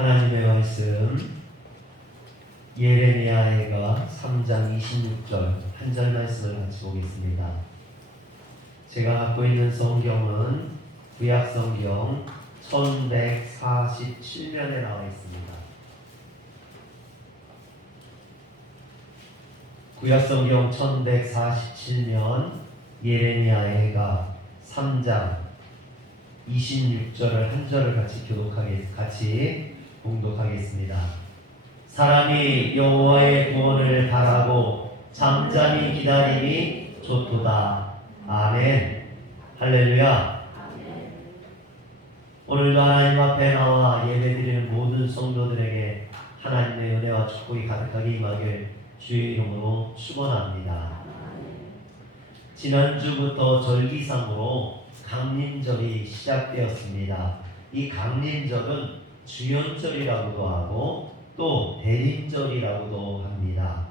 하나님의 말씀 예레미야가 3장 26절 한 절 말씀을 같이 보겠습니다. 제가 갖고 있는 성경은 구약성경 1147면에 나와 있습니다. 구약성경 1147면 예레미야가 3장 26절을 한 절을 같이 봉독하겠습니다. 사람이 여호와의 구원을 바라고 잠잠히 기다림이 좋도다. 아멘. 할렐루야. 오늘도 하나님 앞에 나와 예배드리는 모든 성도들에게 하나님의 은혜와 축복이 가득하게 임하길 주의 이름으로 축원합니다. 지난주부터 절기상으로 강림절이 시작되었습니다. 이 강림절은 주연절이라고도 하고 또 대림절이라고도 합니다.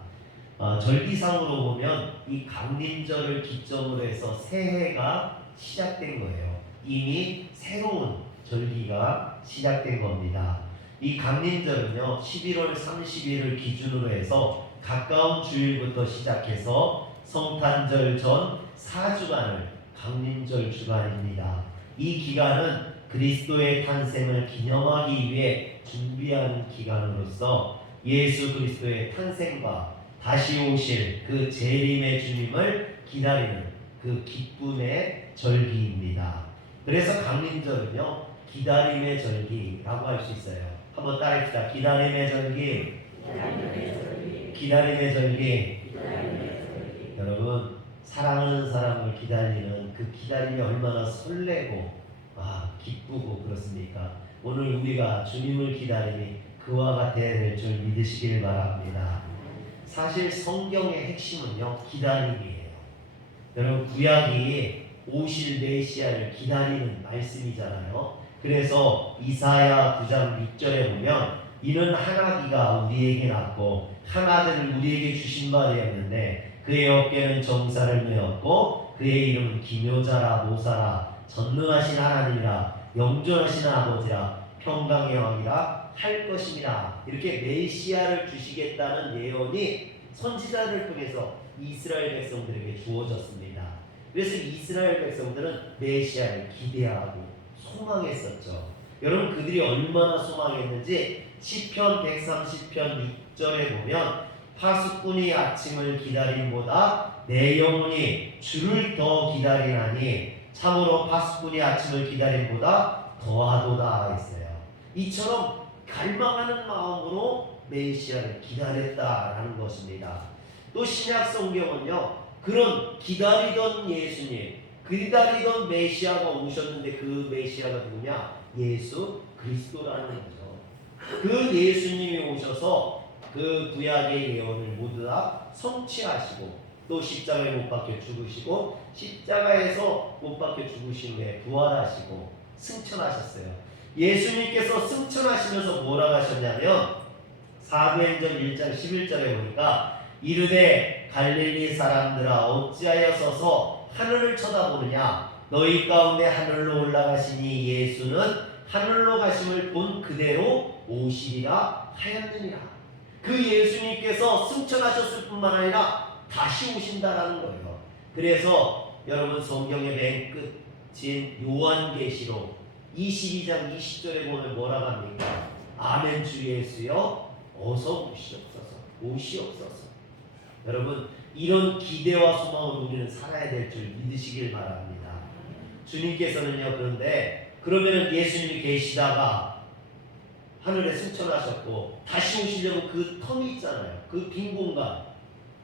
절기상으로 보면 이 강림절을 기점으로 해서 새해가 시작된 거예요. 이미 새로운 절기가 시작된 겁니다. 이 강림절은요 11월 30일을 기준으로 해서 가까운 주일부터 시작해서 성탄절 전 4주간을 강림절 주간입니다. 이 기간은 그리스도의 탄생을 기념하기 위해 준비하는 기간으로서 예수 그리스도의 탄생과 다시 오실 그 재림의 주님을 기다리는 그 기쁨의 절기입니다. 그래서 강림절은요 기다림의 절기라고 할 수 있어요. 한번 따라합시다. 기다림의 절기, 기다림의 절기. 여러분, 사랑하는 사람을 기다리는 그 기다림이 얼마나 설레고 기쁘고 그렇습니까? 오늘 우리가 주님을 기다리니 그와 같아야 될 줄 믿으시길 바랍니다. 사실 성경의 핵심은요 기다림이에요. 여러분, 구약이 오실 메시아를 기다리는 말씀이잖아요. 그래서 이사야 9장 6절에 보면 이는 한 아기가 우리에게 낳고 한 아들을 우리에게 주신 바 되었는데 그의 어깨는 정사를 메었고 그의 이름은 기묘자라 모사라 전능하신 하나님이라 영존하신 아버지라 평강의 왕이라 할 것입니다. 이렇게 메시아를 주시겠다는 예언이 선지자를 통해서 이스라엘 백성들에게 주어졌습니다. 그래서 이스라엘 백성들은 메시아를 기대하고 소망했었죠. 여러분, 그들이 얼마나 소망했는지 시편 130편 6절에 보면 파수꾼이 아침을 기다림보다 내 영혼이 주를 더 기다리나니 참으로 파수꾼이 아침을 기다림보다 더하도다 했어요. 이처럼 갈망하는 마음으로 메시아를 기다렸다라는 것입니다. 또 신약 성경은요 그런 기다리던 예수님, 기다리던 메시아가 오셨는데 그 메시아가 누구냐? 예수 그리스도라는 거죠. 그 예수님이 오셔서 그 구약의 예언을 모두 다 성취하시고 또 십자가에 못 박혀 죽으시고 십자가에서 못 박혀 죽으신 후에 부활하시고 승천하셨어요. 예수님께서 승천하시면서 뭐라고 하셨냐면 사도행전 1장 11절에 보니까 이르되 갈릴리 사람들아 어찌하여 서서 하늘을 쳐다보느냐 너희 가운데 하늘로 올라가시니 예수는 하늘로 가심을 본 그대로 오시리라 하였느니라. 그 예수님께서 승천하셨을 뿐만 아니라 다시 오신다라는 거예요. 그래서 여러분 성경의 맨 끝인 요한계시록 22장 20절에 보면 뭐라고 합니까? 아멘 주 예수여 어서 오시옵소서. 여러분, 이런 기대와 소망으로 우리는 살아야 될 줄 믿으시길 바랍니다. 주님께서는요 그런데 그러면은 예수님이 계시다가 하늘에 승천하셨고 다시 오시려고 그 텀이 있잖아요. 그 빈 공간,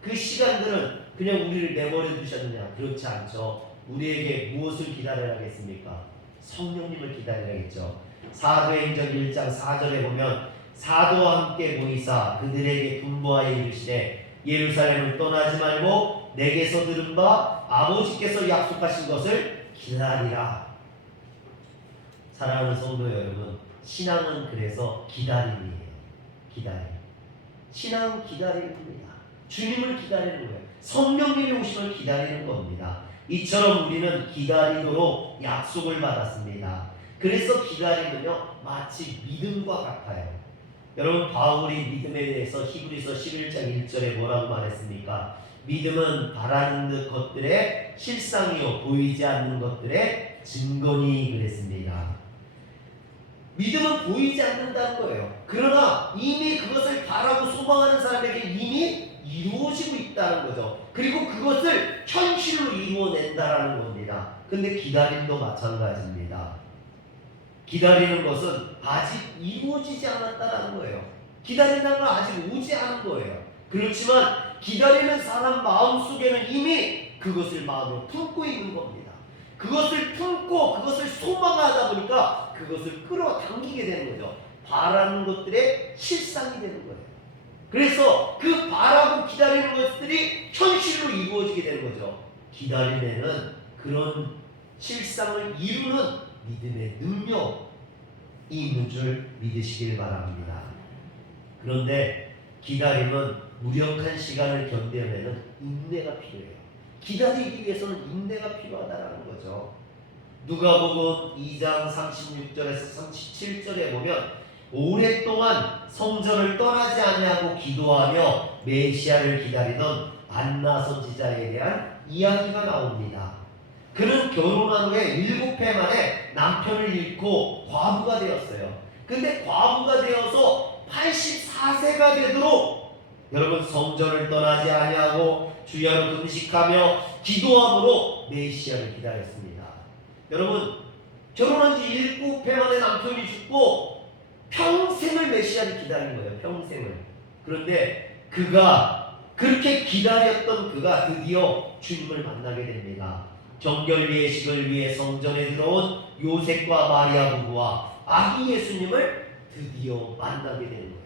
그 시간들은 그냥 우리를 내버려 두셨느냐? 그렇지 않죠. 우리에게 무엇을 기다려야겠습니까? 성령님을 기다려야겠죠. 사도행전 1장 4절에 보면 사도와 함께 모이사 그들에게 분부하여 이르시되 예루살렘을 떠나지 말고 내게서 들은 바 아버지께서 약속하신 것을 기다리라. 사랑하는 성도 여러분, 신앙은 그래서 기다림이에요. 기다림. 신앙은 기다림입니다. 주님을 기다리는 거예요. 성령님이 오심을 기다리는 겁니다. 이처럼 우리는 기다리도록 약속을 받았습니다. 그래서 기다림은요 마치 믿음과 같아요. 여러분 바울이 믿음에 대해서 히브리서 11장 1절에 뭐라고 말했습니까? 믿음은 바라는 듯 것들의 실상이요 보이지 않는 것들의 증거니 그랬습니다. 믿음은 보이지 않는다는 거예요. 그러나 이미 그것을 바라고 소망하는 사람에게 이미 이루어지고 있다는 거죠. 그리고 그것을 현실로 이루어낸다라는 겁니다. 근데 기다림도 마찬가지입니다. 기다리는 것은 아직 이루어지지 않았다는 거예요. 기다린다는 건 아직 오지 않은 거예요. 그렇지만 기다리는 사람 마음속에는 이미 그것을 마음에 품고 있는 겁니다. 그것을 품고 그것을 소망하다 보니까 그것을 끌어당기게 되는 거죠. 바라는 것들의 실상이 되는 거예요. 그래서 그 바라고 기다리는 것들이 현실로 이루어지게 되는 거죠. 기다림에는 그런 실상을 이루는 믿음의 능력이 있는 줄 믿으시길 바랍니다. 그런데 기다림은 무력한 시간을 견뎌내는 인내가 필요해요. 기다리기 위해서는 인내가 필요하다는 거죠. 누가복음 2장 36절에서 37절에 보면 오랫동안 성전을 떠나지 아니하고 기도하며 메시아를 기다리던 안나 선지자에 대한 이야기가 나옵니다. 그는 결혼한 후에 7해 만에 남편을 잃고 과부가 되었어요. 근데 과부가 되어서 84세가 되도록 여러분 성전을 떠나지 아니하고 주야로 금식하며 기도함으로 메시아를 기다렸습니다. 여러분 결혼한 지 7해 만에 남편이 죽고 평생을 메시아를 기다린 거예요. 평생을. 그런데 그가 그렇게 기다렸던 그가 드디어 주님을 만나게 됩니다. 정결 예식을 위해 성전에 들어온 요셉과 마리아 부부와 아기 예수님을 드디어 만나게 되는 거예요.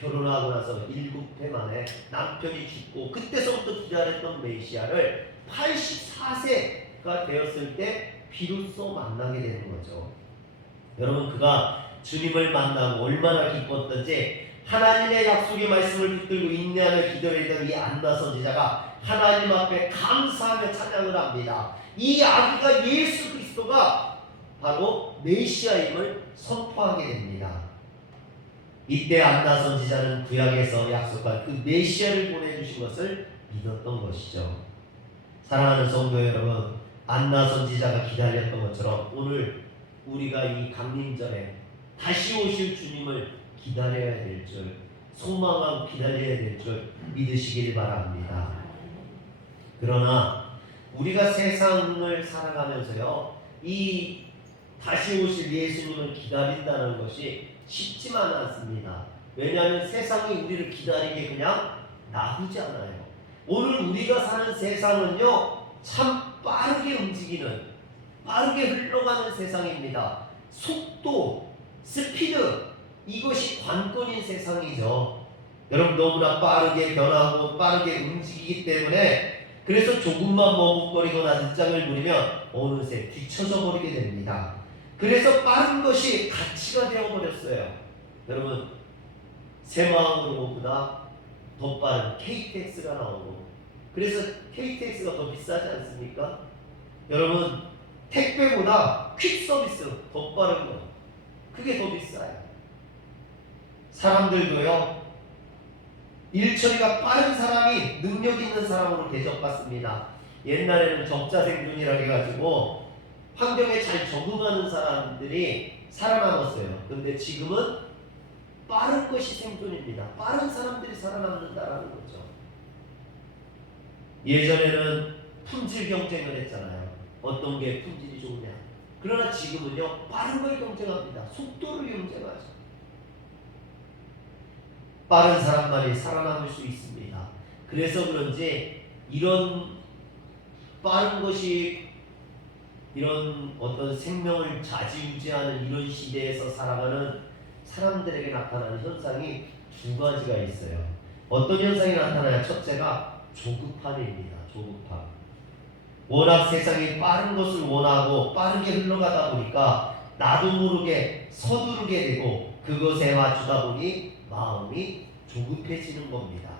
결혼하고 나서 7해 만에 남편이 죽고 그때서부터 기다렸던 메시아를 84세가 되었을 때 비로소 만나게 되는 거죠. 여러분 그가 주님을 만나고 얼마나 기뻤던지 하나님의 약속의 말씀을 붙들고 인내하며 기도했던 이 안나 선지자가 하나님 앞에 감사하며 찬양을 합니다. 이 아기가 예수 그리스도가 바로 메시아임을 선포하게 됩니다. 이때 안나 선지자는 구약에서 약속한 그 메시아를 보내주신 것을 믿었던 것이죠. 사랑하는 성도 여러분, 안나 선지자가 기다렸던 것처럼 오늘 우리가 이 강림절에 다시 오실 주님을 기다려야 될 줄, 소망하고 기다려야 될 줄 믿으시길 바랍니다. 그러나 우리가 세상을 살아가면서요, 이 다시 오실 예수님을 기다린다는 것이 쉽지만 않습니다. 왜냐하면 세상이 우리를 기다리게 그냥 놔두지 않아요. 오늘 우리가 사는 세상은요, 참 빠르게 움직이는, 빠르게 흘러가는 세상입니다. 속도, 스피드, 이것이 관건인 세상이죠. 여러분 너무나 빠르게 변하고 빠르게 움직이기 때문에 그래서 조금만 머뭇거리거나 늦장을 부리면 어느새 뒤처져 버리게 됩니다. 그래서 빠른 것이 가치가 되어버렸어요. 여러분 새마을호보다 더 빠른 KTX가 나오고 그래서 KTX가 더 비싸지 않습니까? 여러분 택배보다 퀵서비스 더 빠른 거 그게 더 비싸요. 사람들도요 일처리가 빠른 사람이 능력 있는 사람으로 대접받습니다. 옛날에는 적자생존이라 해가지고 환경에 잘 적응하는 사람들이 살아남았어요. 근데 지금은 빠른 것이 생존입니다. 빠른 사람들이 살아남는다라는 거죠. 예전에는 품질 경쟁을 했잖아요. 어떤 게 품질이 좋으냐. 그러나 지금은요 빠른 걸 경쟁합니다. 속도를 경쟁하죠. 빠른 사람만이 살아남을 수 있습니다. 그래서 그런지 이런 빠른 것이 이런 어떤 생명을 좌지우지하는 이런 시대에서 살아가는 사람들에게 나타나는 현상이 두 가지가 있어요. 어떤 현상이 나타나요? 첫째가 조급함입니다. 조급함. 워낙 세상이 빠른 것을 원하고 빠르게 흘러가다 보니까 나도 모르게 서두르게 되고 그것에 맞추다 보니 마음이 조급해지는 겁니다.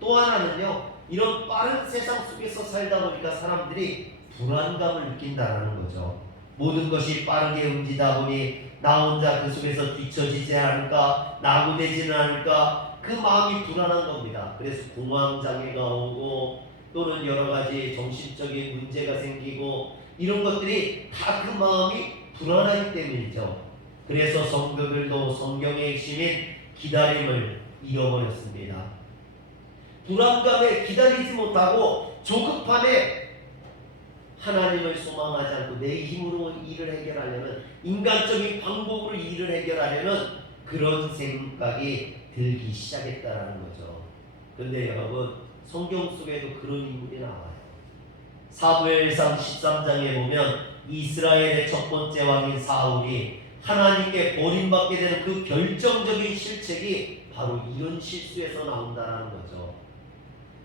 또 하나는요, 이런 빠른 세상 속에서 살다 보니까 사람들이 불안감을 느낀다라는 거죠. 모든 것이 빠르게 움직이다 보니 나 혼자 그 속에서 뒤처지지 않을까, 낙오되지는 않을까, 그 마음이 불안한 겁니다. 그래서 공황장애가 오고 또는 여러 가지 정신적인 문제가 생기고 이런 것들이 다 그 마음이 불안하기 때문이죠. 그래서 성도들도 성경의 핵심인 기다림을 잃어버렸습니다. 불안감에 기다리지 못하고 조급함에 하나님을 소망하지 않고 내 힘으로 일을 해결하려는, 인간적인 방법으로 일을 해결하려는 그런 생각이 들기 시작했다라는 거죠. 그런데 여러분, 성경 속에도 그런 인물이 나와요. 사무엘상 13장에 보면 이스라엘의 첫 번째 왕인 사울이 하나님께 버림받게 되는 그 결정적인 실책이 바로 이런 실수에서 나온다는 거죠.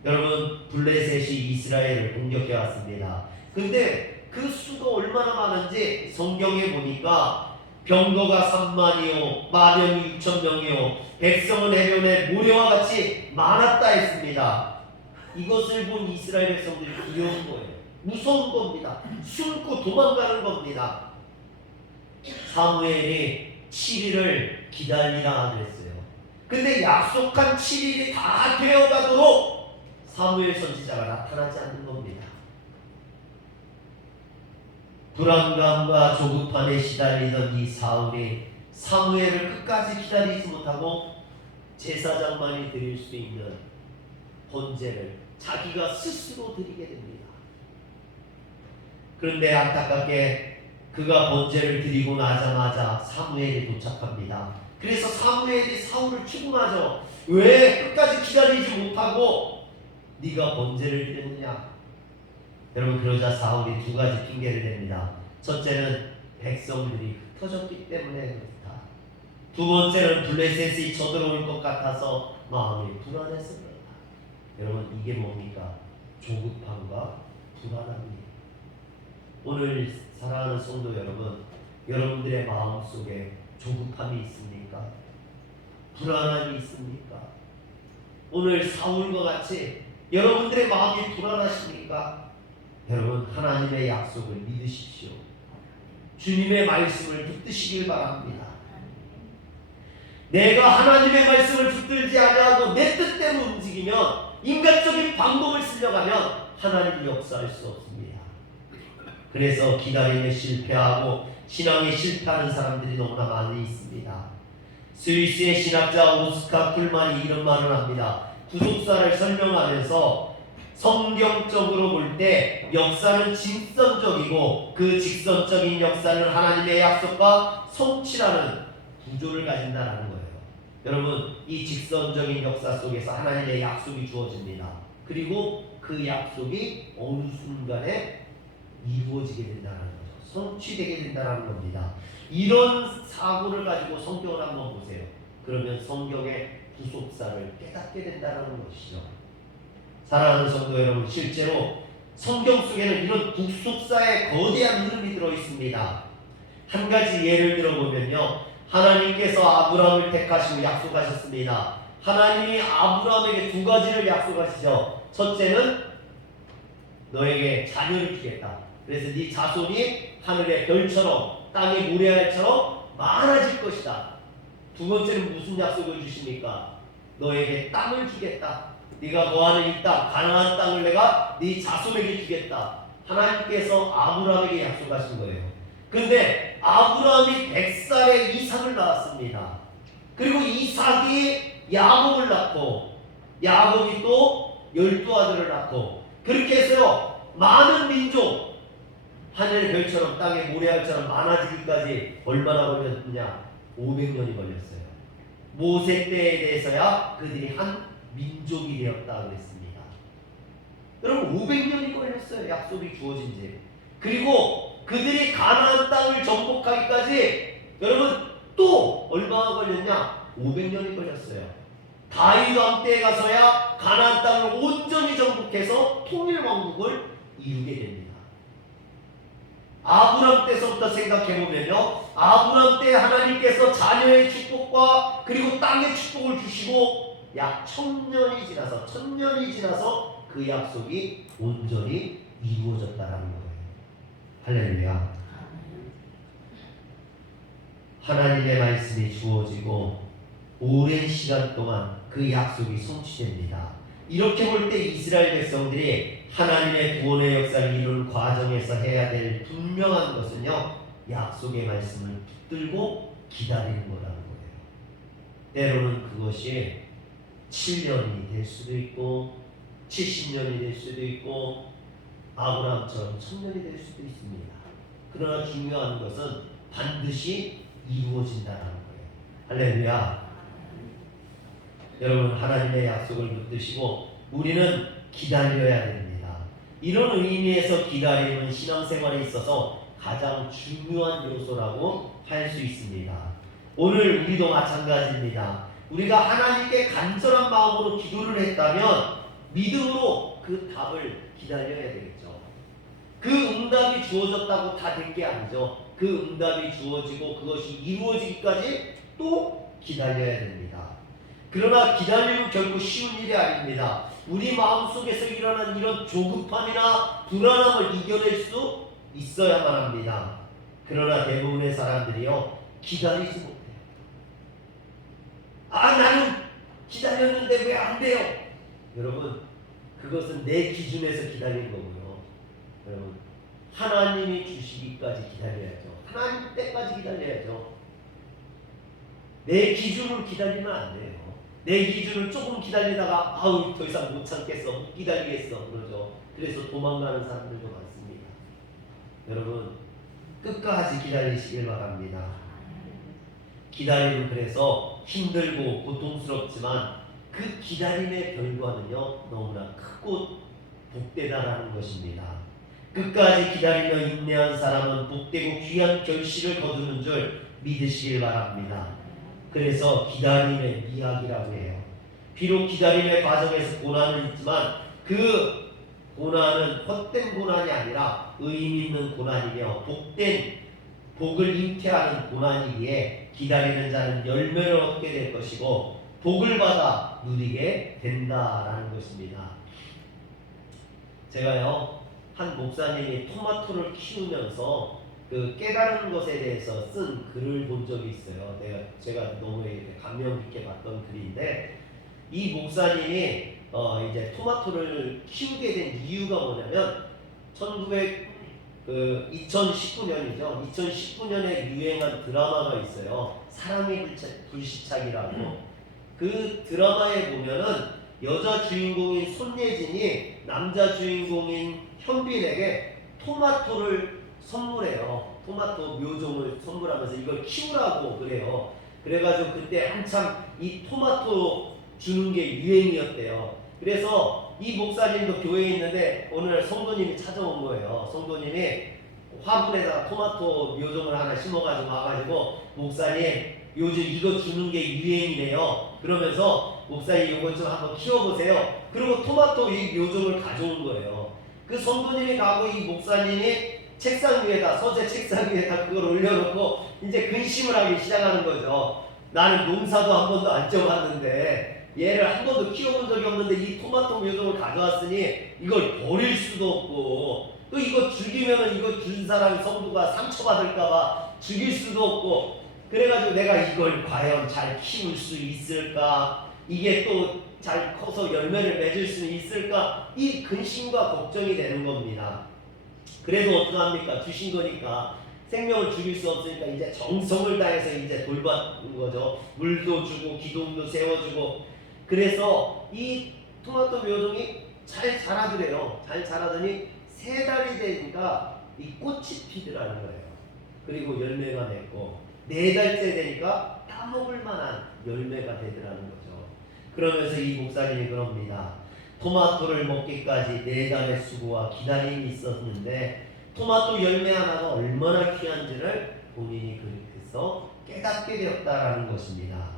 여러분, 블레셋이 이스라엘을 공격해 왔습니다. 근데 그 수가 얼마나 많은지 성경에 보니까 병거가 3만이요 마병이 6,000명이요 백성은 해변에 모래와 같이 많았다 했습니다. 이것을 본 이스라엘 백성들이 두려운 거예요. 무서운 겁니다. 숨고 도망가는 겁니다. 사무엘이 7일을 기다리라 그랬어요. 근데 약속한 7일이 다 되어가도록 사무엘 선지자가 나타나지 않는 겁니다. 불안감과 조급함에 시달리던 이 사울이 사무엘을 끝까지 기다리지 못하고 제사장만이 드릴 수 있는 번제를 자기가 스스로 드리게 됩니다. 그런데 안타깝게 그가 번제를 드리고 나자마자 사무엘이 도착합니다. 그래서 사무엘이 사울을 추궁하죠. 왜 끝까지 기다리지 못하고 네가 번제를 드렸느냐? 여러분, 그러자 사울이 두 가지 핑계를 댑니다. 첫째는 백성들이 흩어졌기 때문에 그렇다. 두 번째는 블레셋이 쳐들어올 것 같아서 마음이 불안해서 그렇다. 여러분, 이게 뭡니까? 조급함과 불안함입니다. 오늘 사랑하는 성도 여러분, 여러분들의 마음속에 조급함이 있습니까? 불안함이 있습니까? 오늘 사울과 같이 여러분들의 마음이 불안하십니까? 여러분, 하나님의 약속을 믿으십시오. 주님의 말씀을 붙드시길 바랍니다. 내가 하나님의 말씀을 붙들지 아니하고 내 뜻대로 움직이면, 인간적인 방법을 쓰려가면 하나님이 역사할 수 없습니다. 그래서 기다림에 실패하고 신앙에 실패하는 사람들이 너무나 많이 있습니다. 스위스의 신학자 오스카 쿨만이 이런 말을 합니다. 구속사를 설명하면서 성경적으로 볼 때 역사는 직선적이고 그 직선적인 역사는 하나님의 약속과 성취라는 구조를 가진다는 거예요. 여러분, 이 직선적인 역사 속에서 하나님의 약속이 주어집니다. 그리고 그 약속이 어느 순간에 이루어지게 된다는 거죠. 성취되게 된다는 겁니다. 이런 사고를 가지고 성경을 한번 보세요. 그러면 성경의 구속사를 깨닫게 된다는 것이죠. 사랑하는 성도 여러분, 실제로 성경 속에는 이런 구속사의 거대한 흐름이 들어있습니다. 한 가지 예를 들어보면요, 하나님께서 아브라함을 택하시고 약속하셨습니다. 하나님이 아브라함에게 두 가지를 약속하시죠. 첫째는 너에게 자녀를 주겠다. 그래서 네 자손이 하늘의 별처럼 땅의 모래알처럼 많아질 것이다. 두 번째는 무슨 약속을 주십니까? 너에게 땅을 주겠다. 네가 거하는 이 땅, 가나안 땅을 내가 네 자손에게 주겠다. 하나님께서 아브라함에게 약속하신 거예요. 그런데 아브라함이 100살에 이삭을 낳았습니다. 그리고 이삭이 야곱을 낳고 야곱이 또 12아들을 낳고, 그렇게 해서 많은 민족, 하늘의 별처럼 땅의 모래알처럼 많아지기까지 얼마나 걸렸느냐? 500년이 걸렸어요. 모세 때에 대해서야 그들이 한 민족이 되었다 그랬습니다. 여러분, 500년이 걸렸어요. 약속이 주어진 지. 그리고 그들이 가나안 땅을 정복하기까지 여러분 또 얼마나 걸렸냐? 500년이 걸렸어요. 다윗 왕 때에 가서야 가나안 땅을 온전히 정복해서 통일 왕국을 이루게 됩니다. 아브람 때서부터 생각해보면요, 아브람 때 하나님께서 자녀의 축복과 그리고 땅의 축복을 주시고 약 1000년이 지나서 그 약속이 온전히 이루어졌다는 거예요. 할렐루야. 하나님의 말씀이 주어지고 오랜 시간 동안 그 약속이 성취됩니다. 이렇게 볼 때 이스라엘 백성들이 하나님의 구원의 역사를 이루는 과정에서 해야 될 분명한 것은요, 약속의 말씀을 붙들고 기다리는 거라는 거예요. 때로는 그것이 7년이 될 수도 있고 70년이 될 수도 있고 아브라함처럼 1000년이 될 수도 있습니다. 그러나 중요한 것은 반드시 이루어진다는 거예요. 할렐루야. 여러분, 하나님의 약속을 붙드시고 우리는 기다려야 됩니다. 이런 의미에서 기다림은 신앙생활에 있어서 가장 중요한 요소라고 할 수 있습니다. 오늘 우리도 마찬가지입니다. 우리가 하나님께 간절한 마음으로 기도를 했다면 믿음으로 그 답을 기다려야 되겠죠. 그 응답이 주어졌다고 다 된 게 아니죠. 그 응답이 주어지고 그것이 이루어지기까지 또 기다려야 됩니다. 그러나 기다림은 결코 쉬운 일이 아닙니다. 우리 마음속에서 일어난 이런 조급함이나 불안함을 이겨낼 수 있어야만 합니다. 그러나 대부분의 사람들이요, 기다리지 못해요. 나는 기다렸는데 왜 안 돼요? 여러분, 그것은 내 기준에서 기다린 거고요. 여러분, 하나님이 주시기까지 기다려야죠. 하나님 때까지 기다려야죠. 내 기준으로 기다리면 안 돼요. 내 기준을 조금 기다리다가 더 이상 못 참겠어, 못 기다리겠어 그러죠. 그래서 도망가는 사람들도 많습니다. 여러분, 끝까지 기다리시길 바랍니다. 기다림은 그래서 힘들고 고통스럽지만 그 기다림의 결과는요, 너무나 크고 복되다라는 것입니다. 끝까지 기다리며 인내한 사람은 복되고 귀한 결실을 거두는 줄 믿으시길 바랍니다. 그래서 기다림의 미학이라고 해요. 비록 기다림의 과정에서 고난은 있지만 그 고난은 헛된 고난이 아니라 의미 있는 고난이며 복을 잉태하는 고난이기에 기다리는 자는 열매를 얻게 될 것이고 복을 받아 누리게 된다라는 것입니다. 제가요, 한 목사님이 토마토를 키우면서 그 깨달은 것에 대해서 쓴 글을 본 적이 있어요. 제가 너무 이렇게 감명 깊게 봤던 글인데, 이 목사님이 이제 토마토를 키우게 된 이유가 뭐냐면 2019년이죠. 2019년에 유행한 드라마가 있어요. 사랑의 불시착이라고. 그 드라마에 보면은 여자 주인공인 손예진이 남자 주인공인 현빈에게 토마토를 선물해요. 토마토 묘종을 선물하면서 이걸 키우라고 그래요. 그래가지고 그때 한참 이 토마토 주는 게 유행이었대요. 그래서 이 목사님도 교회에 있는데 오늘 성도님이 찾아온 거예요. 성도님이 화분에다가 토마토 묘종을 하나 심어가지고 와가지고, 목사님 요즘 이거 주는 게 유행이래요. 그러면서 목사님 이거 좀 한번 키워보세요. 그리고 토마토 이 묘종을 가져온 거예요. 그 성도님이 가고 이 목사님이 책상 위에다, 서재 책상 위에다 그걸 올려놓고 이제 근심을 하기 시작하는 거죠. 나는 농사도 한 번도 안 쪄봤는데, 얘를 한 번도 키워본 적이 없는데 이 토마토 묘종을 가져왔으니 이걸 버릴 수도 없고, 또 이거 죽이면은 이거 준 사람 성도가 상처받을까봐 죽일 수도 없고, 그래가지고 내가 이걸 과연 잘 키울 수 있을까? 이게 또 잘 커서 열매를 맺을 수 있을까? 이 근심과 걱정이 되는 겁니다. 그래도 어떡합니까? 주신 거니까 생명을 죽일 수 없으니까 이제 정성을 다해서 이제 돌봤는 거죠. 물도 주고 기둥도 세워주고. 그래서 이 토마토 묘종이 잘 자라더래요. 잘 자라더니 3달이 되니까 이 꽃이 피더라는 거예요. 그리고 열매가 맺고 4달째 되니까 따먹을 만한 열매가 되더라는 거죠. 그러면서 이 목사님이 그럽니다. 토마토를 먹기까지 4달의 수고와 기다림이 있었는데 토마토 열매 하나가 얼마나 귀한지를 본인이 그렇게서 깨닫게 되었다라는 것입니다.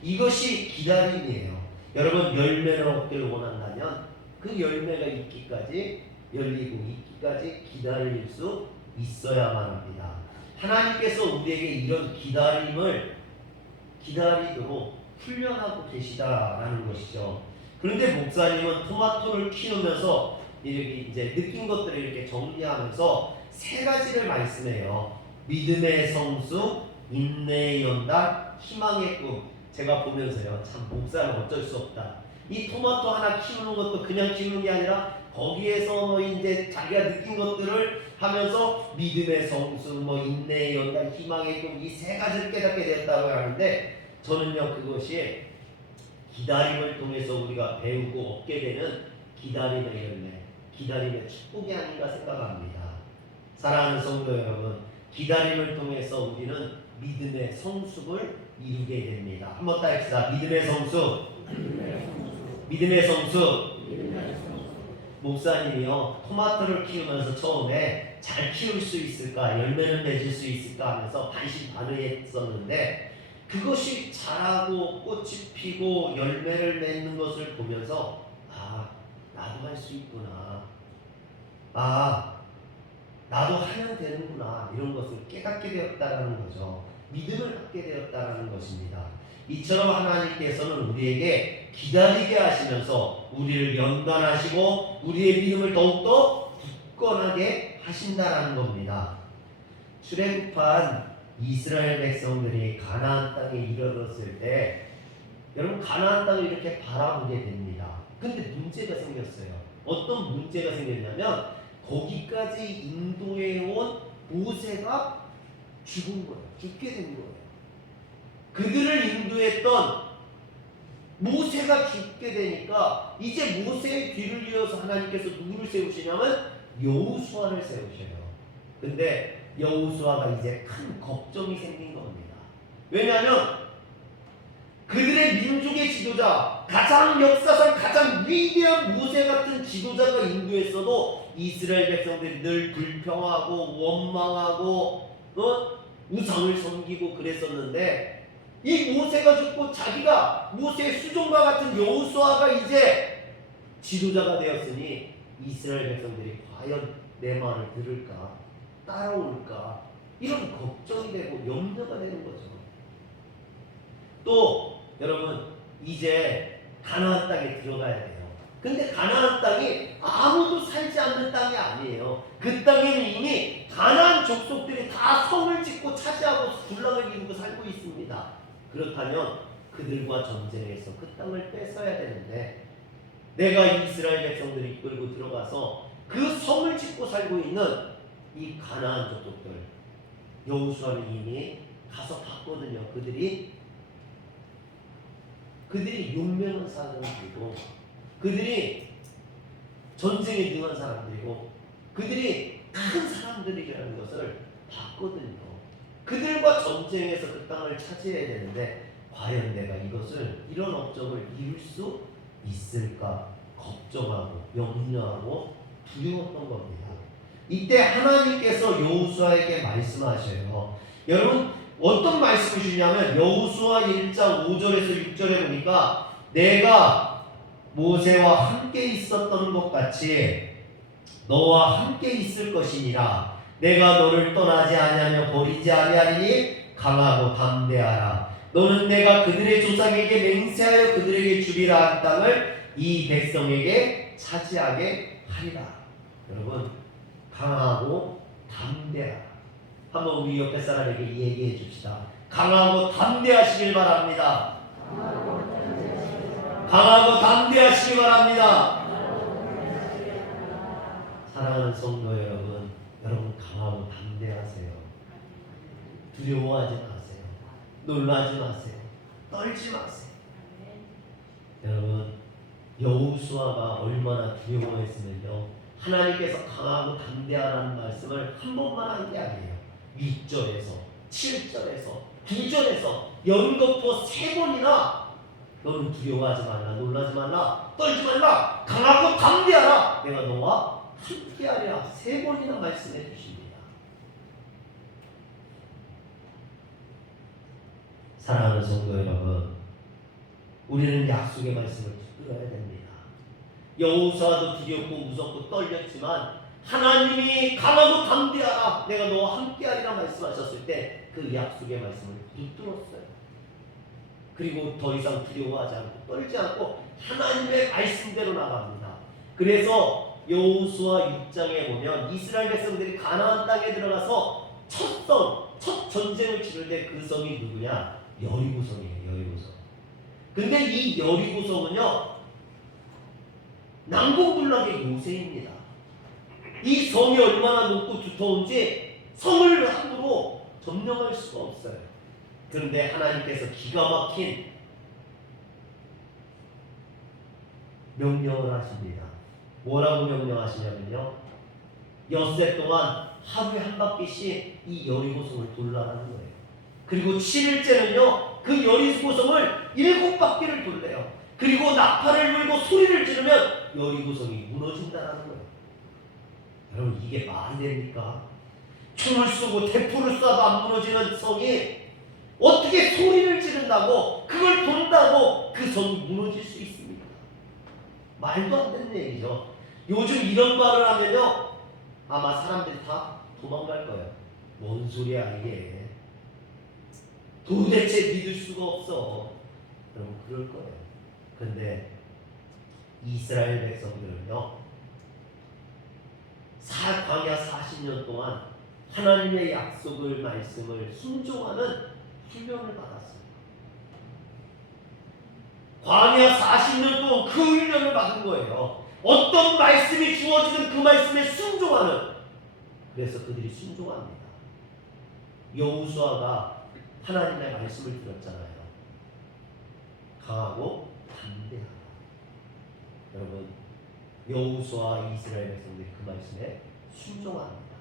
이것이 기다림이에요. 여러분, 열매를 얻기를 원한다면 그 열매가 있기까지, 열리고 있기까지 기다릴 수 있어야만 합니다. 하나님께서 우리에게 이런 기다림을 기다리도록 훈련하고 계시다라는 것이죠. 그런데 목사님은 토마토를 키우면서 이렇게 이제 느낀 것들을 이렇게 정리하면서 세 가지를 말씀해요. 믿음의 성수, 인내의 연단, 희망의 꿈. 제가 보면서요, 참 목사는 어쩔 수 없다. 이 토마토 하나 키우는 것도 그냥 키우는 게 아니라 거기에서 뭐 이제 자기가 느낀 것들을 하면서 믿음의 성수, 뭐 인내의 연단, 희망의 꿈, 이 세 가지를 깨닫게 되었다고 하는데, 저는요 그것이 기다림을 통해서 우리가 배우고 얻게 되는 기다림의 열매, 기다림의 축복이 아닌가 생각합니다. 사랑하는 성도 여러분, 기다림을 통해서 우리는 믿음의 성숙을 이루게 됩니다. 한번 따라합시다. 믿음의 성숙. 믿음의 성숙. 목사님이요 토마토를 키우면서 처음에 잘 키울 수 있을까, 열매를 맺을 수 있을까 하면서 반신반의했었는데, 그것이 자라고 꽃이 피고 열매를 맺는 것을 보면서 나도 할 수 있구나, 나도 하면 되는구나, 이런 것을 깨닫게 되었다는 거죠. 믿음을 갖게 되었다는 것입니다. 이처럼 하나님께서는 우리에게 기다리게 하시면서 우리를 연단하시고 우리의 믿음을 더욱더 굳건하게 하신다라는 겁니다. 출애굽한 이스라엘 백성들이 가나안 땅에 이르렀을 때, 여러분 가나안 땅을 이렇게 바라보게 됩니다. 근데 문제가 생겼어요. 어떤 문제가 생겼냐면, 거기까지 인도해 온 모세가 죽은 거예요. 죽게 된 거예요. 그들을 인도했던 모세가 죽게 되니까 이제 모세의 뒤를 이어서 하나님께서 누구를 세우시냐면 여호수아를 세우셔요. 근데 여호수아가 이제 큰 걱정이 생긴 겁니다. 왜냐하면 그들의 민족의 지도자, 가장 역사상 가장 위대한 모세 같은 지도자가 인도했어도 이스라엘 백성들이 늘 불평하고 원망하고 우상을 섬기고 그랬었는데, 이 모세가 죽고 자기가 모세의 수종과 같은 여호수아가 이제 지도자가 되었으니 이스라엘 백성들이 과연 내 말을 들을까, 따라올까, 이런 걱정이 되고 염려가 되는 거죠. 또 여러분, 이제 가나안 땅에 들어가야 돼요. 근데 가나안 땅이 아무도 살지 않는 땅이 아니에요. 그 땅에는 이미 가나안 족속들이 다 성을 짓고 차지하고 군락을 이루고 살고 있습니다. 그렇다면 그들과 전쟁해서 그 땅을 뺏어야 되는데, 내가 이스라엘 백성들을 이끌고 들어가서 그 성을 짓고 살고 있는 이 가나안 족속들, 여호수아는 이미 가서 봤거든요. 그들이 용맹한 사람들이고, 그들이 전쟁에 능한 사람들이고, 그들이 큰 사람들이라는 것을 봤거든요. 그들과 전쟁에서 그 땅을 차지해야 되는데, 과연 내가 이런 업적을 이룰 수 있을까 걱정하고 염려하고 두려웠던 겁니다. 이때 하나님께서 여호수아에게 말씀하셔요. 여러분, 어떤 말씀을 주냐면 여호수아 1장 5절에서 6절에 보니까, 내가 모세와 함께 있었던 것 같이 너와 함께 있을 것이니라. 내가 너를 떠나지 아니하며 버리지 아니하리니 강하고 담대하라. 너는 내가 그들의 조상에게 맹세하여 그들에게 주리라 한 땅을 이 백성에게 차지하게 하리라. 여러분, 강하고 담대하라. 한번 우리 옆에 사람에게 얘기해 줍시다. 강하고 담대하시길 바랍니다. 강하고 담대하시길 바랍니다. 사랑하는 성도 여러분, 강하고 담대하세요. 두려워하지 마세요. 놀라지 마세요. 떨지 마세요. 여러분, 여호수아가 얼마나 두려워했으면요, 하나님께서 강하고 담대하라는 말씀을 한 번만 한 게 아니에요. 6절에서 7절에서 9절에서 연거푸 3번이나 너는 두려워하지 말라, 놀라지 말라, 떨지 말라, 강하고 담대하라, 내가 너와 함께하리라 3번이나 말씀해 주십니다. 사랑하는 성도 여러분, 우리는 약속의 말씀을 붙들어야 됩니다. 여호수아도 두렵고 무섭고 떨렸지만 하나님이 강하고 담대하라, 내가 너와 함께하리라 말씀하셨을 때 그 약속의 말씀을 붙들었어요. 그리고 더 이상 두려워하지 않고 떨지 않고 하나님의 말씀대로 나갑니다. 그래서 여호수아 6장에 보면 이스라엘 백성들이 가나안 땅에 들어가서 첫 전쟁을 치를 때 그 성이 누구냐? 여리고성이에요. 여리고성. 근데 이 여리고성은요, 난공불락의 요새입니다. 이 성이 얼마나 높고 두터운지 성을 함부로 점령할 수가 없어요. 그런데 하나님께서 기가 막힌 명령을 하십니다. 뭐라고 명령하시냐면요, 엿새 동안 하루에 한 바퀴씩 이 여리고성을 돌라는 거예요. 그리고 7일째는요, 그 여리고성을 7바퀴를 돌래요. 그리고 나팔을 불고 소리를 지르면 여리고성이 무너진다는 거예요. 여러분, 이게 말이 됩니까? 총을 쏘고 대포를 쏴도 안 무너지는 성이 어떻게 소리를 지른다고, 그걸 돈다고 그 성이 무너질 수 있습니까? 말도 안 되는 얘기죠. 요즘 이런 말을 하면요, 아마 사람들이 다 도망갈 거예요. 뭔 소리야 이게, 도대체 믿을 수가 없어. 여러분, 그럴 거예요. 근데 이스라엘 백성들은요, 광야 40년 동안 하나님의 약속을, 말씀을 순종하는 훈련을 받았어요. 광야 40년 동안 그 훈련을 받은 거예요. 어떤 말씀이 주어지든 그 말씀에 순종하는. 그래서 그들이 순종합니다. 여호수아가 하나님의 말씀을 들었잖아요. 강하고 담대하다. 여러분, 여호수아 이스라엘 백성들이 그 말씀에 순종합니다.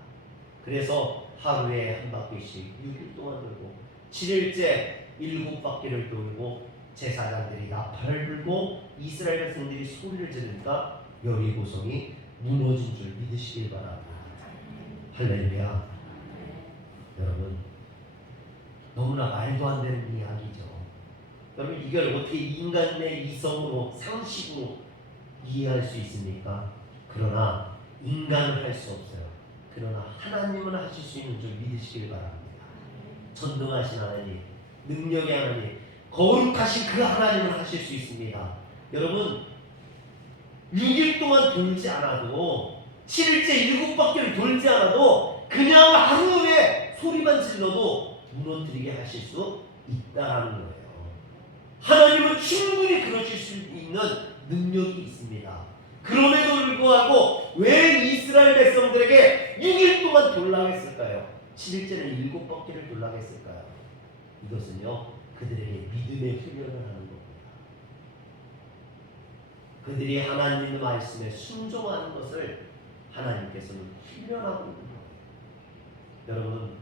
그래서 하루에 한 바퀴씩 6일 동안 돌고, 7일째 7바퀴를 돌고, 제사장들이 나팔을 불고 이스라엘 백성들이 소리를 지르니까 여리고성이 무너진 줄 믿으시길 바랍니다. 할렐루야. 여러분, 너무나 말도 안 되는 이야기죠. 여러분, 이걸 어떻게 인간의 이성으로, 상식으로 이해할 수 있습니까? 그러나 인간은 할 수 없어요. 그러나 하나님은 하실 수 있는 줄 믿으시길 바랍니다. 전능하신 하나님, 능력의 하나님, 거룩하신 그 하나님은 하실 수 있습니다. 여러분, 6일 동안 돌지 않아도, 7일째 7바퀴를 돌지 않아도 그냥 하루에 소리만 질러도 무너뜨리게 하실 수 있다는 거예요. 하나님은 충분히 그러실 수 있는 능력이 있습니다. 그럼에도 불구하고 왜 이스라엘 백성들에게 6일 동안 돌라고 했을까요? 7일째는 7바퀴를 돌라고 했을까요? 이것은요, 그들에게 믿음의 훈련을 하는 겁니다. 그들이 하나님의 말씀에 순종하는 것을 하나님께서는 훈련하고 있는 거예요. 여러분,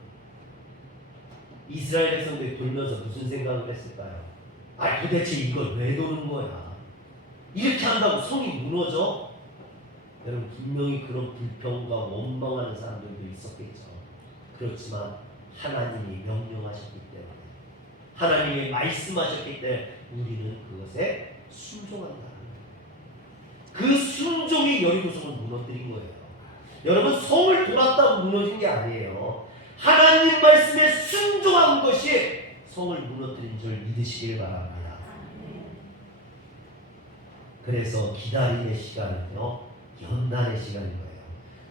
이스라엘 백성들이 돌면서 무슨 생각을 했을까요? 도대체 이걸 왜 도는 거야? 이렇게 한다고 성이 무너져? 여러분, 분명히 그런 불평과 원망하는 사람들도 있었겠죠. 그렇지만 하나님이 명령하셨기 때문에, 하나님이 말씀하셨기 때문에 우리는 그것에 순종한다는 거예요. 그 순종이 여리고성을 무너뜨린 거예요. 여러분, 성을 돌았다고 무너진 게 아니에요. 하나님 말씀에 순종한 것이 성을 무너뜨린 줄 믿으시길 바랍니다. 그래서 기다림의 시간은요, 연단의 시간인 거예요.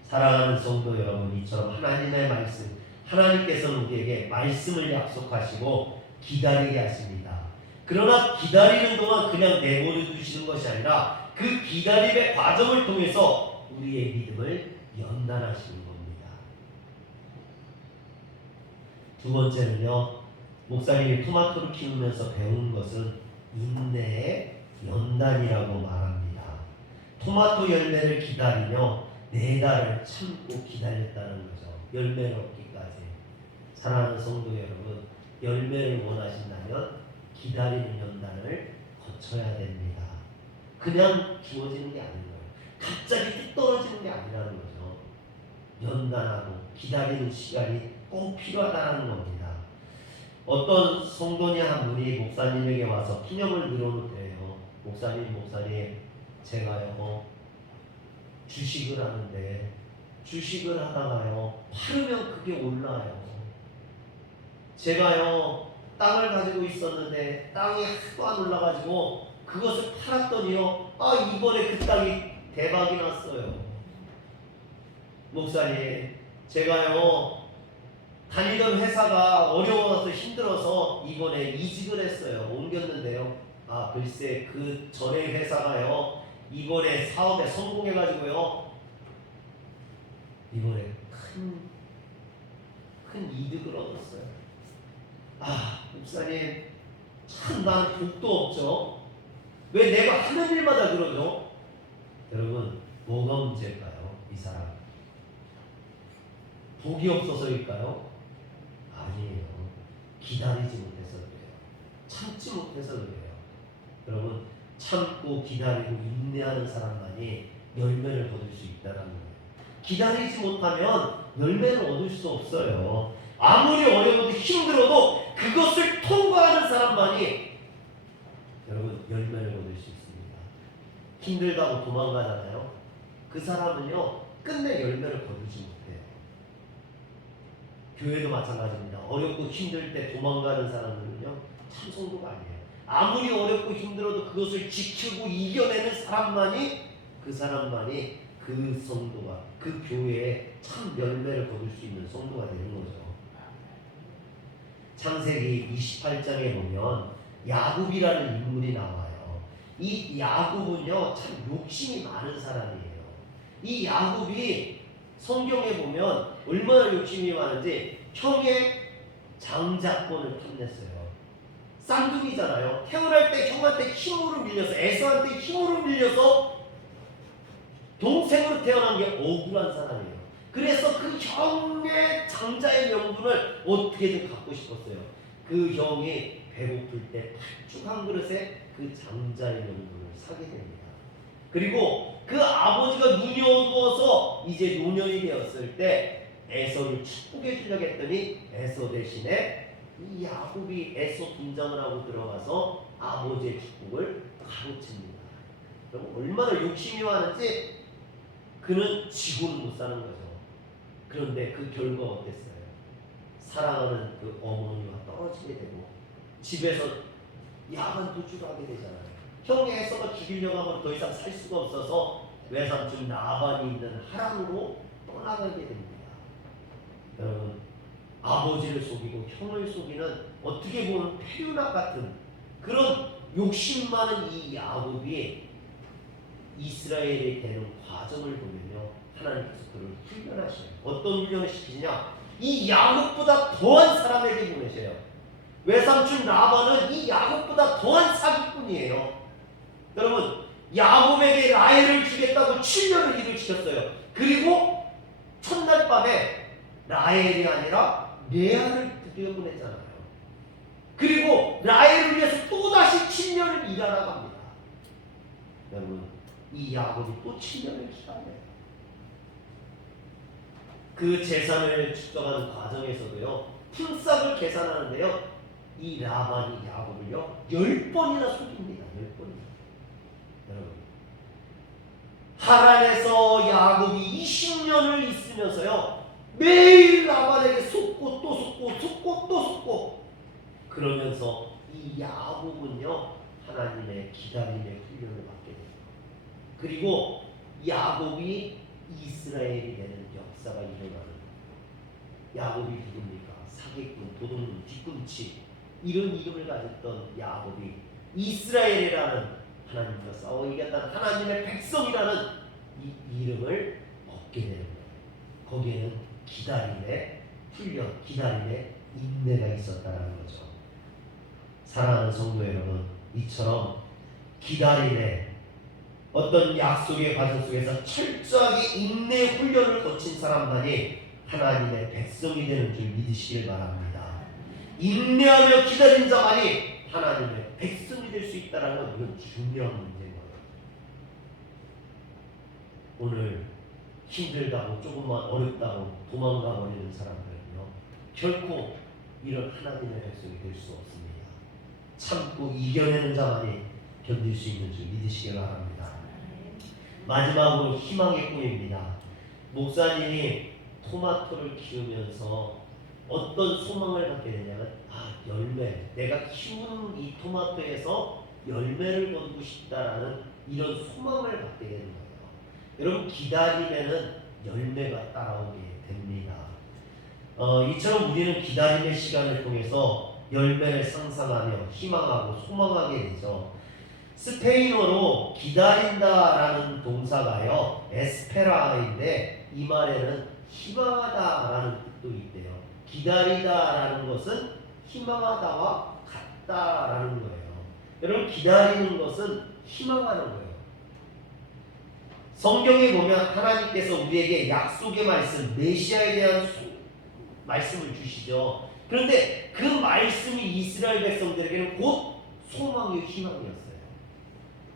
사랑하는 성도 여러분, 이처럼 하나님의 말씀, 하나님께서는 우리에게 말씀을 약속하시고 기다리게 하십니다. 그러나 기다리는 동안 그냥 내버려 두시는 것이 아니라 그 기다림의 과정을 통해서 우리의 믿음을 연단하시는 겁니다. 두 번째는요, 목사님이 토마토를 키우면서 배운 것은 인내의 연단이라고 말합니다. 토마토 열매를 기다리며 4달을 참고 기다렸다는 거죠. 열매를 얻기까지. 사랑하는 성도 여러분, 열매를 원하신다면 기다리는 연단을 거쳐야 됩니다. 그냥 주어지는 게 아닌 거예요. 갑자기 뚝 떨어지는 게 아니라는 거죠. 연단하고 기다리는 시간이 꼭 필요하다는 겁니다. 어떤 성도님 한 분이 목사님에게 와서 기념을 늘어놓대요. 목사님, 제가요 주식을 하는데, 주식을 하다가요 팔으면 그게 올라요. 제가요 땅을 가지고 있었는데 땅이 하도 안 올라가지고 그것을 팔았더니요, 이번에 그 땅이 대박이 났어요. 목사님, 제가요 다니던 회사가 어려워서 힘들어서 이번에 이직을 했어요. 옮겼는데요. 아, 글쎄 그 전에 회사가요 이번에 사업에 성공해가지고요 이번에 큰 이득을 얻었어요. 아, 목사님, 참 나는 복도 없죠. 왜 내가 하는 일마다 그러죠? 여러분, 뭐가 문제일까요? 이 사람 복이 없어서일까요? 아니에요. 기다리지 못해서 그래요. 참지 못해서 그래요. 여러분, 참고 기다리고 인내하는 사람만이 열매를 거둘 수 있다는 거예요. 기다리지 못하면 열매를 얻을 수 없어요. 아무리 어려워도 힘들어도 그것을 통과하는 사람만이 여러분 열매를 거둘 수 있습니다. 힘들다고 도망가잖아요. 그 사람은요 끝내 열매를 거두지 못해요. 교회도 마찬가지입니다. 어렵고 힘들 때 도망가는 사람들은요 참 성도가 아니에요. 아무리 어렵고 힘들어도 그것을 지키고 이겨내는 사람만이 그 성도가 그 교회에 참 열매를 거둘 수 있는 성도가 되는 거죠. 창세기 28장에 보면 야곱이라는 인물이 나와요. 이 야곱은요 참 욕심이 많은 사람이에요. 이 야곱이 성경에 보면 얼마나 욕심이 많은지 형의 장자권을 탐냈어요. 쌍둥이잖아요. 태어날 때 형한테 힘으로 밀려서 에서한테 힘으로 밀려서 동생으로 태어난 게 억울한 사람이에요. 그래서 그 형의 장자의 명분을 어떻게든 갖고 싶었어요. 그 형이 배고플 때 팥죽 한 그릇에 그 장자의 명분을 사게 됩니다. 그리고 그 아버지가 눈이 어두워서 이제 노년이 되었을 때 에서를 축복해 주려고 했더니 에서 대신에 이 야곱이 에서 분장을 하고 들어가서 아버지의 축복을 가로챕니다. 그럼 얼마나 욕심이 많은지 그는 지고는 못 사는 거죠. 그런데 그 결과가 어땠어요? 사랑하는 그 어머니와 떨어지게 되고 집에서 야간 도주를 하게 되잖아요. 형이 에서가 죽이려고 하면 더 이상 살 수가 없어서 외삼촌 라반이 있는 하란으로 떠나가게 됩니다. 여러분, 아버지를 속이고 형을 속이는 어떻게 보면 페류나 같은 그런 욕심 많은 이 야곱이 이스라엘이 되는 과정을 보면요 하나님께서 그를 훈련하셔요. 어떤 훈련을 시키시냐? 이 야곱보다 더한 사람에게 보내셔요. 외삼촌 라반은 이 야곱보다 더한 사기꾼이에요. 여러분, 야곱에게 라헬을 주겠다고 7년을 일을 시켰어요. 그리고 첫날 밤에 라헬이 아니라 레아를 드디어 보냈잖아요. 그리고 라헬을 위해서 또다시 7년을 일하라고 합니다. 여러분, 이 야곱이 또 7년을 기다려요. 그 재산을 축적하는 과정에서도요 풀싹을 계산하는데요 이 라반이 야곱을요 10번이나 속입니다. 10번이나. 여러분, 하란에서 야곱이 20년을 있으면서요 매일 라반에게 속고 또 속고 속고 또 속고 그러면서 이 야곱은요 하나님의 기다림의 훈련을 받게 돼요. 그리고 야곱이 이스라엘이 되는 역사가 일어나는 거예요. 야곱이 누굽니까? 사기꾼, 도둑놈, 뒤꿈치 이런 이름을 가졌던 야곱이 이스라엘이라는 하나님과 싸워 이겼다는 하나님의 백성이라는 이 이름을 얻게 되는 거예요. 거기에는 기다림의 훈련, 기다림의 인내가 있었다는 거죠. 사랑하는 성도 여러분, 이처럼 기다림의 어떤 약속의 과정 속에서 철저하게 인내의 훈련을 거친 사람만이 하나님의 백성이 되는 줄 믿으시길 바랍니다. 인내하며 기다린 자만이 하나님의 백성이 될 수 있다는 건 이건 중요한 문제인 거예요. 오늘 힘들다고 조금만 어렵다고 도망가 버리는 사람들은요 결코 이런 하나님의 백성이 될 수 없습니다. 참고 이겨내는 자만이 견딜 수 있는 줄 믿으시길 바랍니다. 마지막으로 희망의 꿈입니다. 목사님이 토마토를 키우면서 어떤 소망을 갖게 되냐면 열매, 내가 키우는 이 토마토에서 열매를 거두고 싶다라는 이런 소망을 갖게 되는 거예요. 여러분, 기다림에는 열매가 따라오게 됩니다. 이처럼 우리는 기다림의 시간을 통해서 열매를 상상하며 희망하고 소망하게 되죠. 스페인어로 기다린다라는 동사가요, 에스페라인데 이 말에는 희망하다라는 뜻도 있대요. 기다리다라는 것은 희망하다와 같다라는 거예요. 여러분, 기다리는 것은 희망하는 거예요. 성경에 보면 하나님께서 우리에게 약속의 말씀, 메시아에 대한 말씀을 주시죠. 그런데 그 말씀이 이스라엘 백성들에게는 곧 소망이요 희망이었어요.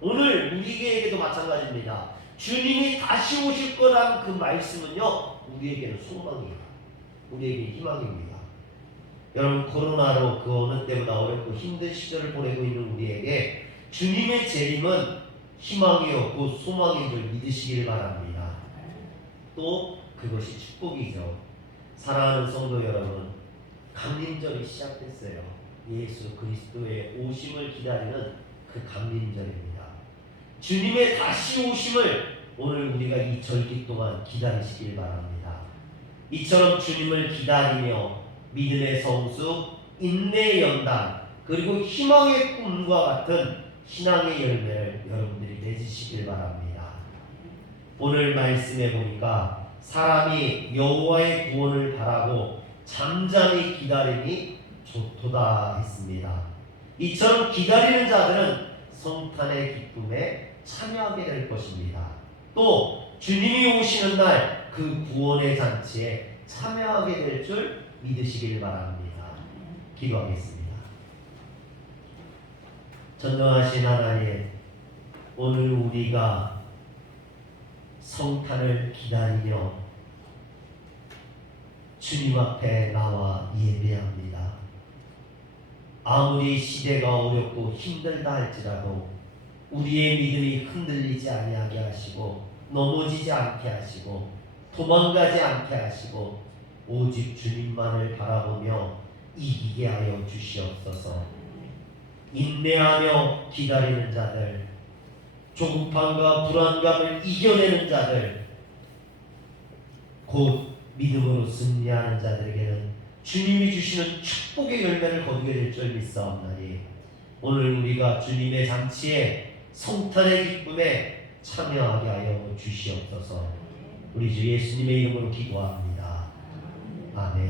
오늘 우리에게도 마찬가지입니다. 주님이 다시 오실 거라는 그 말씀은요, 우리에게는 소망이에요. 우리에게 희망입니다. 여러분, 코로나로 그 어느 때보다 어렵고 힘든 시절을 보내고 있는 우리에게 주님의 재림은 희망이요 곧 소망인 줄 믿으시길 바랍니다. 또 그것이 축복이죠. 사랑하는 성도 여러분, 강림절이 시작됐어요. 예수 그리스도의 오심을 기다리는 그 강림절입니다. 주님의 다시 오심을 오늘 우리가 이 절기 동안 기다리시길 바랍니다. 이처럼 주님을 기다리며 믿음의 성수, 인내의 연단, 그리고 희망의 꿈과 같은 신앙의 열매를 여러분들이 맺으시길 바랍니다. 오늘 말씀해 보니까 사람이 여호와의 구원을 바라고 잠잠히 기다리니 좋도다 했습니다. 이처럼 기다리는 자들은 성탄의 기쁨에 참여하게 될 것입니다. 또 주님이 오시는 날 그 구원의 잔치에 참여하게 될 줄 믿으시길 바랍니다. 기도하겠습니다. 전능하신 하나님, 오늘 우리가 성탄을 기다리며 주님 앞에 나와 예배합니다. 아무리 시대가 어렵고 힘들다 할지라도 우리의 믿음이 흔들리지 아니하게 하시고 넘어지지 않게 하시고 도망가지 않게 하시고 오직 주님만을 바라보며 이기게 하여 주시옵소서. 인내하며 기다리는 자들, 조급함과 불안감을 이겨내는 자들, 곧 믿음으로 승리하는 자들에게는 주님이 주시는 축복의 열매를 거두게 될 줄 믿사옵나니 오늘 우리가 주님의 잔치에 성탄의 기쁨에 참여하게 하여 주시옵소서. 우리 주 예수님의 이름으로 기도합니다. 아멘.